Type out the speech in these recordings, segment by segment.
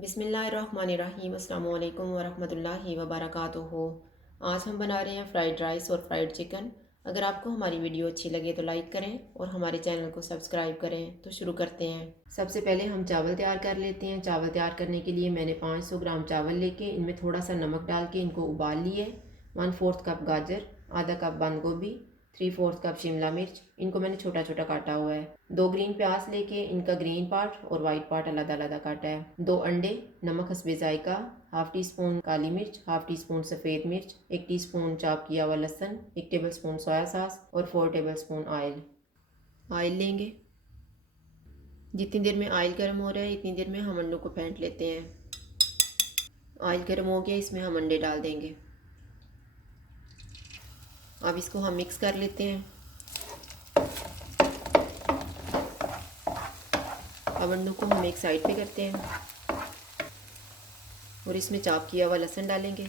बिस्मिल्लाहिर्रहमानिर्रहीम अस्सलाम वालेकुम वरहमतुल्लाहि वबरकातुहू। आज हम बना रहे हैं फ़्राइड राइस और फ्राइड चिकन। अगर आपको हमारी वीडियो अच्छी लगे तो लाइक करें और हमारे चैनल को सब्सक्राइब करें। तो शुरू करते हैं। सबसे पहले हम चावल तैयार कर लेते हैं। चावल तैयार करने के लिए मैंने 500 ग्राम चावल लेके इनमें थोड़ा सा नमक डाल के इनको उबाल लिए। 1/4 कप गाजर, आधा कप बंद गोभी, 3/4 कप शिमला मिर्च, इनको मैंने छोटा छोटा काटा हुआ है। 2 ग्रीन प्याज लेके इनका ग्रीन पार्ट और वाइट पार्ट अलग अलग काटा है। 2 अंडे, नमक हस्बे जायका, हाफ टी स्पून काली मिर्च, हाफ टी स्पून सफ़ेद मिर्च, 1 टीस्पून चॉप किया हुआ लहसुन, 1 टेबलस्पून सोया सॉस और 4 टेबलस्पून ऑयल लेंगे। जितनी देर में ऑयल गर्म हो रहा है इतनी देर में हम अंडों को फेंट लेते हैं। ऑयल गर्म हो गया, इसमें हम अंडे डाल देंगे। अब इसको हम मिक्स कर लेते हैं। अब अंडों को हम एक साइड पे करते हैं और इसमें चॉप किया हुआ लहसुन डालेंगे।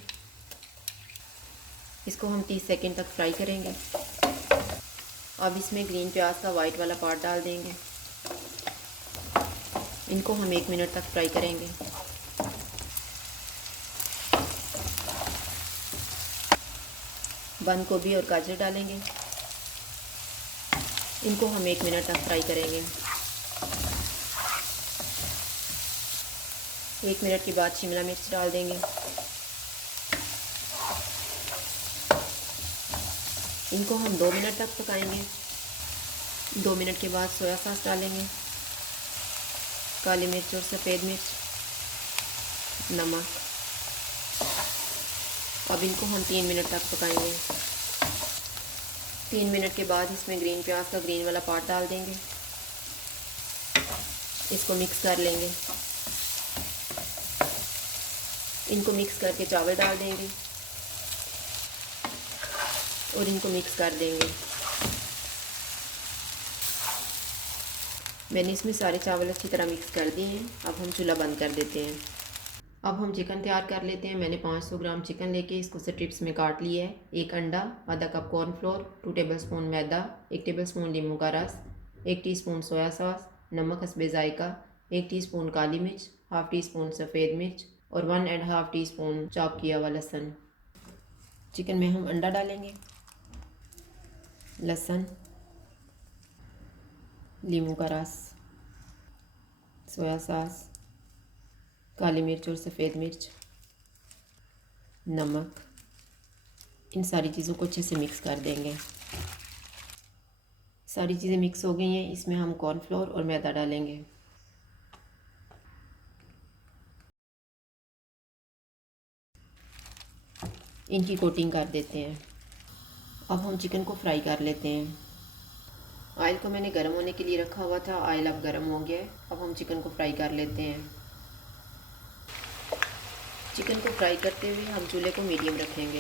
इसको हम 30 सेकंड तक फ्राई करेंगे। अब इसमें ग्रीन प्याज का वाइट वाला पार्ट डाल देंगे। इनको हम 1 मिनट तक फ्राई करेंगे। बंद गोभी और गाजर डालेंगे। इनको हम 1 मिनट तक फ्राई करेंगे। 1 मिनट के बाद शिमला मिर्च डाल देंगे। इनको हम 2 मिनट तक पकाएंगे। 2 मिनट के बाद सोया सॉस डालेंगे, काली मिर्च और सफ़ेद मिर्च, नमक। अब इनको हम 3 मिनट तक पकाएंगे। 3 मिनट के बाद इसमें ग्रीन प्याज का ग्रीन वाला पार्ट डाल देंगे। इसको मिक्स कर लेंगे। इनको मिक्स करके चावल डाल देंगे और इनको मिक्स कर देंगे। मैंने इसमें सारे चावल अच्छी तरह मिक्स कर दिए हैं। अब हम चूल्हा बंद कर देते हैं। अब हम चिकन तैयार कर लेते हैं। मैंने 500 ग्राम चिकन लेके इसको स्ट्रिप्स में काट लिया है। 1 अंडा, आधा कप कॉर्नफ्लोर, 2 टेबलस्पून मैदा, 1 टेबलस्पून नींबू का रस, 1 टीस्पून सोया सॉस, नमक हस्बे जायका, 1 टीस्पून काली मिर्च, हाफ टी स्पून सफ़ेद मिर्च और 1.5 टीस्पून चॉप किया हुआ लहसुन। चिकन में हम अंडा डालेंगे, लहसुन, नींबू का रस, सोया सॉस, काली मिर्च और सफ़ेद मिर्च, नमक। इन सारी चीज़ों को अच्छे से मिक्स कर देंगे। सारी चीज़ें मिक्स हो गई हैं। इसमें हम कॉर्नफ्लोर और मैदा डालेंगे। इनकी कोटिंग कर देते हैं। अब हम चिकन को फ्राई कर लेते हैं। ऑयल को मैंने गर्म होने के लिए रखा हुआ था। ऑयल अब गर्म हो गया है। अब हम चिकन को फ्राई कर लेते हैं। चिकन को फ्राई करते हुए हम चूल्हे को मीडियम रखेंगे।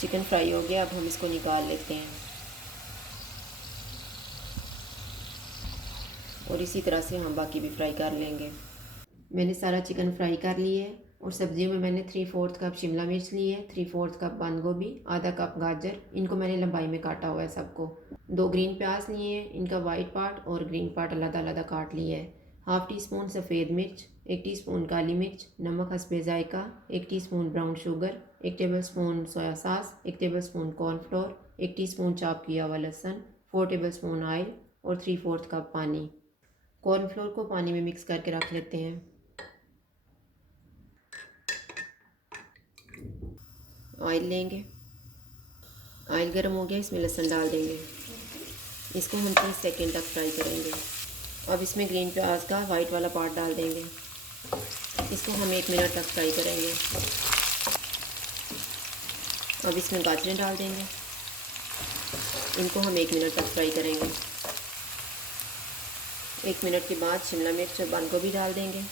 चिकन फ्राई हो गया, अब हम इसको निकाल लेते हैं और इसी तरह से हम बाकी भी फ्राई कर लेंगे। मैंने सारा चिकन फ्राई कर लिया है और सब्जियों में मैंने 3/4 कप शिमला मिर्च ली है, 3/4 कप बंद गोभी, आधा कप गाजर, इनको मैंने लंबाई में काटा हुआ है सबको। 2 ग्रीन प्याज लिए हैं, इनका वाइट पार्ट और ग्रीन पार्ट अलग अलग काट लिया है। हाफ टी स्पून सफ़ेद मिर्च, 1 टीस्पून काली मिर्च, नमक हस्बे जायका, 1 teaspoon brown sugar, 1 tablespoon soya sauce, 1 tablespoon cornflour, 1 teaspoon chop किया हुआ लहसुन, 4 टेबलस्पून ऑयल और 3/4 कप पानी। कॉर्नफ्लोर को पानी में मिक्स करके रख लेते हैं। ऑयल लेंगे, ऑयल गर्म हो गया, इसमें लहसुन डाल देंगे। इसको हम 30 सेकंड तक फ्राई करेंगे। अब इसमें ग्रीन प्याज का वाइट वाला पार्ट डाल देंगे। इसको हम 1 मिनट तक फ्राई करेंगे। अब इसमें गाजरें डाल देंगे। इनको हम 1 मिनट तक फ्राई करेंगे। 1 मिनट के बाद शिमला मिर्च और बंद गोभी डाल देंगे।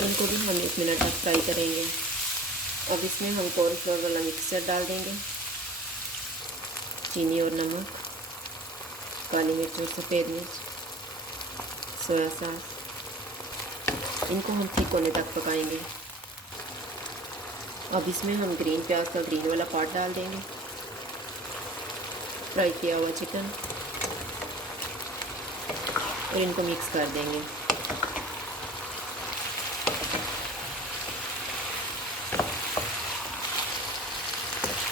इनको भी हम 1 मिनट तक फ्राई करेंगे। अब इसमें हम कॉर्नफ्लोर वाला मिक्सचर डाल देंगे, चीनी और नमक, काली मिर्च और सफ़ेद मिर्च, सोया सॉस। इनको हम ठीक होने तक पकाएंगे। अब इसमें हम ग्रीन प्याज का ग्रीन वाला पार्ट डाल देंगे, फ्राई किया हुआ चिकन, और इनको मिक्स कर देंगे।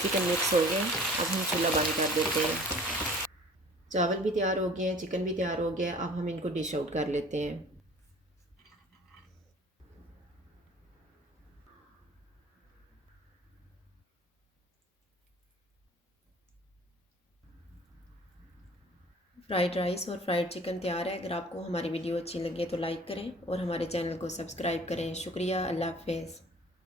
चिकन मिक्स हो गया, अब हम चूल्हा बंद कर देते हैं। चावल भी तैयार हो गए हैं, चिकन भी तैयार हो गया है। अब हम इनको डिश आउट कर लेते हैं। फ्राइड राइस और फ्राइड चिकन तैयार है। अगर आपको हमारी वीडियो अच्छी लगे तो लाइक करें और हमारे चैनल को सब्सक्राइब करें। शुक्रिया, अल्लाह हाफ़िज़।